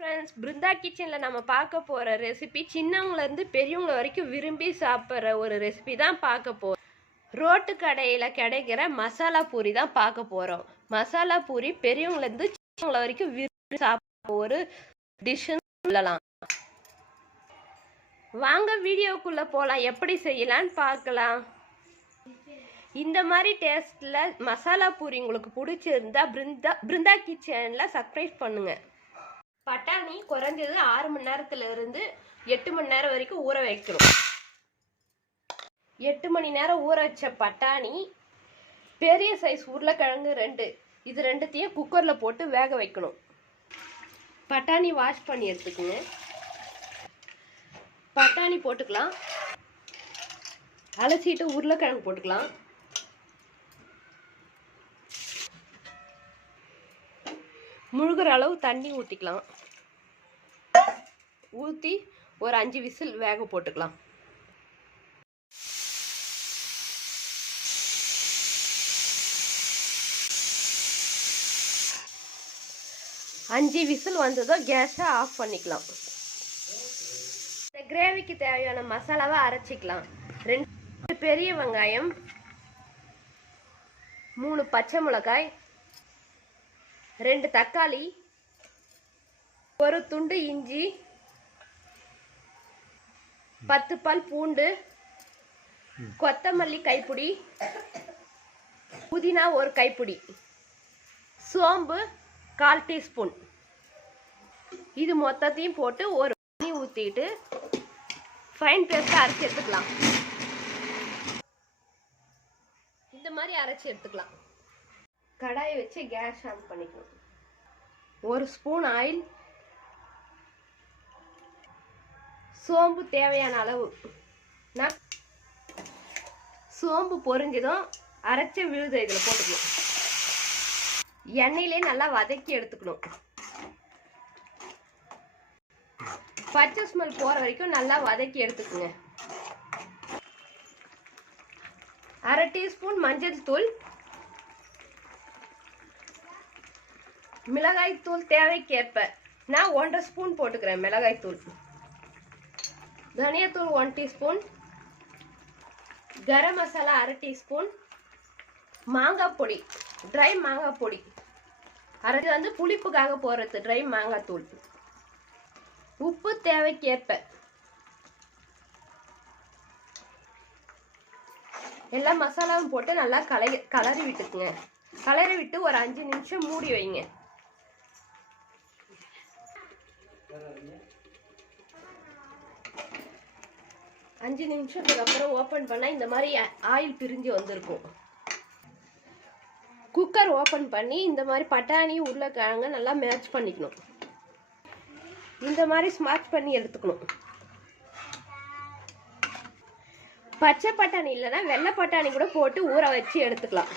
Friends Brinda கிச்சனில் நம்ம பார்க்க போகிற ரெசிபி சின்னவங்கலேருந்து பெரியவங்க வரைக்கும் விரும்பி சாப்பிட்ற ஒரு ரெசிபி தான் பார்க்க போகிறோம் ரோட்டு கடையில் கிடைக்கிற மசாலா பூரி தான் பார்க்க போகிறோம் மசாலா பூரி பெரியவங்கலேருந்து சின்னவங்கள வரைக்கும் விரும்பி சாப்பிட்ற ஒரு டிஷ்ஷுன்னு சொல்லலாம். வாங்க வீடியோக்குள்ளே போகலாம் எப்படி செய்யலான்னு பார்க்கலாம். இந்த மாதிரி டேஸ்ட்டில் மசாலா பூரி உங்களுக்கு பிடிச்சிருந்தா பிருந்தா பிருந்தா கிச்சனில் சப்ஸ்கிரைப் பண்ணுங்கள் பட்டாணி குறைஞ்சது ஆறு மணி நேரத்துல இருந்து எட்டு மணி நேரம் வரைக்கும் ஊற வைக்கணும். எட்டு மணி நேரம் ஊற வச்ச பட்டாணி பெரிய சைஸ் உருளைக்கிழங்கு ரெண்டு. இது ரெண்டுத்தையும் குக்கரில் போட்டு வேக வைக்கணும். பட்டாணி வாஷ் பண்ணி எடுத்துக்கோங்க. பட்டாணி போட்டுக்கலாம். அலசிட்டு உருளைக்கிழங்கு போட்டுக்கலாம். முழுகிற அளவு தண்ணி ஊற்றிக்கலாம் ஊற்றி ஒரு அஞ்சு விசில் வேக போட்டுக்கலாம். அஞ்சு விசில் வந்ததும் கேஸை ஆஃப் பண்ணிக்கலாம். இந்த கிரேவிக்கு தேவையான மசாலாவை அரைச்சிக்கலாம். ரெண்டு பெரிய வெங்காயம் மூணு பச்சை மிளகாய் ரெண்டு தக்காளி ஒரு துண்டு இஞ்சி பத்து பல் பூண்டு கொத்தமல்லி கைப்பிடி புதினா ஒரு கைப்பிடி சோம்பு கால் டீஸ்பூன். இது மொத்தத்தையும் போட்டு ஒரு தண்ணி ஊற்றிட்டு ஃபைன் பேஸ்ட்டாக அரைச்சி எடுத்துக்கலாம். இந்த மாதிரி அரைச்சி எடுத்துக்கலாம். கடாயை வச்சு கேஸ் ஆன் பண்ணிக்கணும். ஒரு ஸ்பூன் ஆயில். சோம்பு தேவையான அளவு. நான் சோம்பு பொரிஞ்சதும் அரைச்ச விழுத இதில் போட்டுக்கணும். எண்ணெயிலே நல்லா வதக்கி எடுத்துக்கணும். பச்சை ஸ்மெல் போகிற வரைக்கும் நல்லா வதக்கி எடுத்துக்கோங்க. அரை டீஸ்பூன் மஞ்சள் தூள். மிளகாய் தூள் தேவைக்கேற்ப. நான் ஒன்றரை ஸ்பூன் போட்டுக்கிறேன் மிளகாய் தூள் தனியாத்தூள் ஒன் டீஸ்பூன். கரம் மசாலா அரை டீஸ்பூன். மாங்காய் பொடி ட்ரை மாங்காய் பொடி. அரை வந்து புளிப்புக்காக போடுறது ட்ரை மாங்காய் தூள். உப்பு தேவைக்கேற்ப. எல்லா மசாலாவும் போட்டு நல்லா கலை கலரி விட்டுக்குங்க. கலரி விட்டு ஒரு அஞ்சு நிமிஷம் மூடி வைங்க. அஞ்சு நிமிஷத்துக்கு அப்புறம் ஓப்பன் பண்ணால் இந்த மாதிரி ஆயில் பிரிஞ்சு வந்திருக்கும். குக்கர் ஓப்பன் பண்ணி இந்த மாதிரி பட்டாணி உருளைக்கிழங்க நல்லா மேட்ச் பண்ணிக்கணும். இந்த மாதிரி ஸ்மாஷ் பண்ணி எடுத்துக்கணும். பச்சை பட்டாணி இல்லைன்னா வெள்ளை பட்டாணி கூட போட்டு ஊற வச்சு எடுத்துக்கலாம்.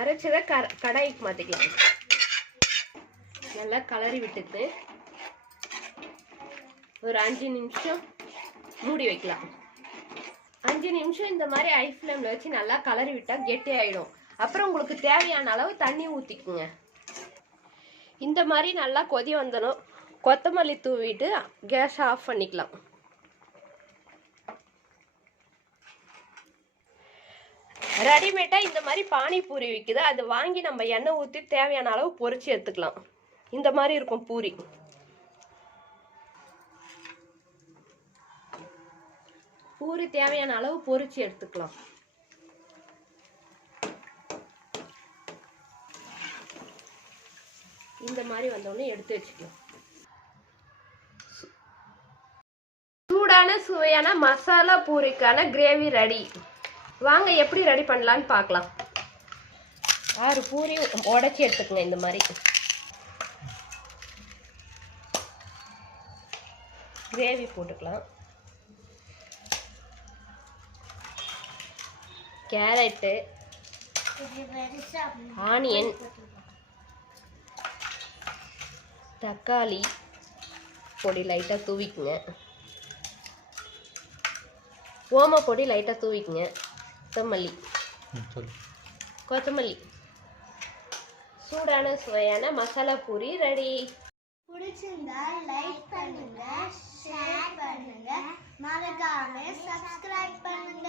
அரைச்சதை க கடாய்க்கு மாற்றிக்கலாம் நல்லா கலரி விட்டுட்டு ஒரு அஞ்சு நிமிஷம் மூடி வைக்கலாம். அஞ்சு நிமிஷம் இந்த மாதிரி ஐ ஃப்ளேமில் வச்சு நல்லா கலரி விட்டால் கெட்டி ஆகிடும் அப்புறம் உங்களுக்கு தேவையான அளவு தண்ணி ஊற்றிக்குங்க இந்த மாதிரி நல்லா கொதி வந்தணும் கொத்தமல்லி தூவிட்டு கேஸ் ஆஃப் பண்ணிக்கலாம். ரெடிமேடாக இந்த மாதிரி பானிபூரி விற்குது அது வாங்கி நம்ம எண்ணெய் ஊற்றி தேவையான அளவு பொறிச்சு எடுத்துக்கலாம். இந்த மாதிரி இருக்கும் பூரி. பூரி தேவையான அளவு பொரிச்சு எடுத்துக்கலாம். இந்த மாதிரி வந்தோடனே எடுத்து வச்சுக்கலாம். சூடான சுவையான மசாலா பூரிக்கான கிரேவி ரெடி வாங்க எப்படி ரெடி பண்ணலான்னு பார்க்கலாம். ஆறு பூரி உடச்சி எடுத்துக்கங்க இந்த மாதிரி. கிரேவி போட்டுக்கலாம். கேரட்டு ஆனியன் தக்காளி பொடி லைட்டாக தூவிக்குங்க. ஓம பொடி லைட்டாக தூவிக்குங்க. கொத்தமல்லி. கொத்தமல்லி. சூடான சுவையான மசாலா பூரி ரெடி பிடிச்சிருந்தா லைக் பண்ணுங்க ஷேர் பண்ணுங்க. மறக்காம சப்ஸ்கிரைப் பண்ணுங்க.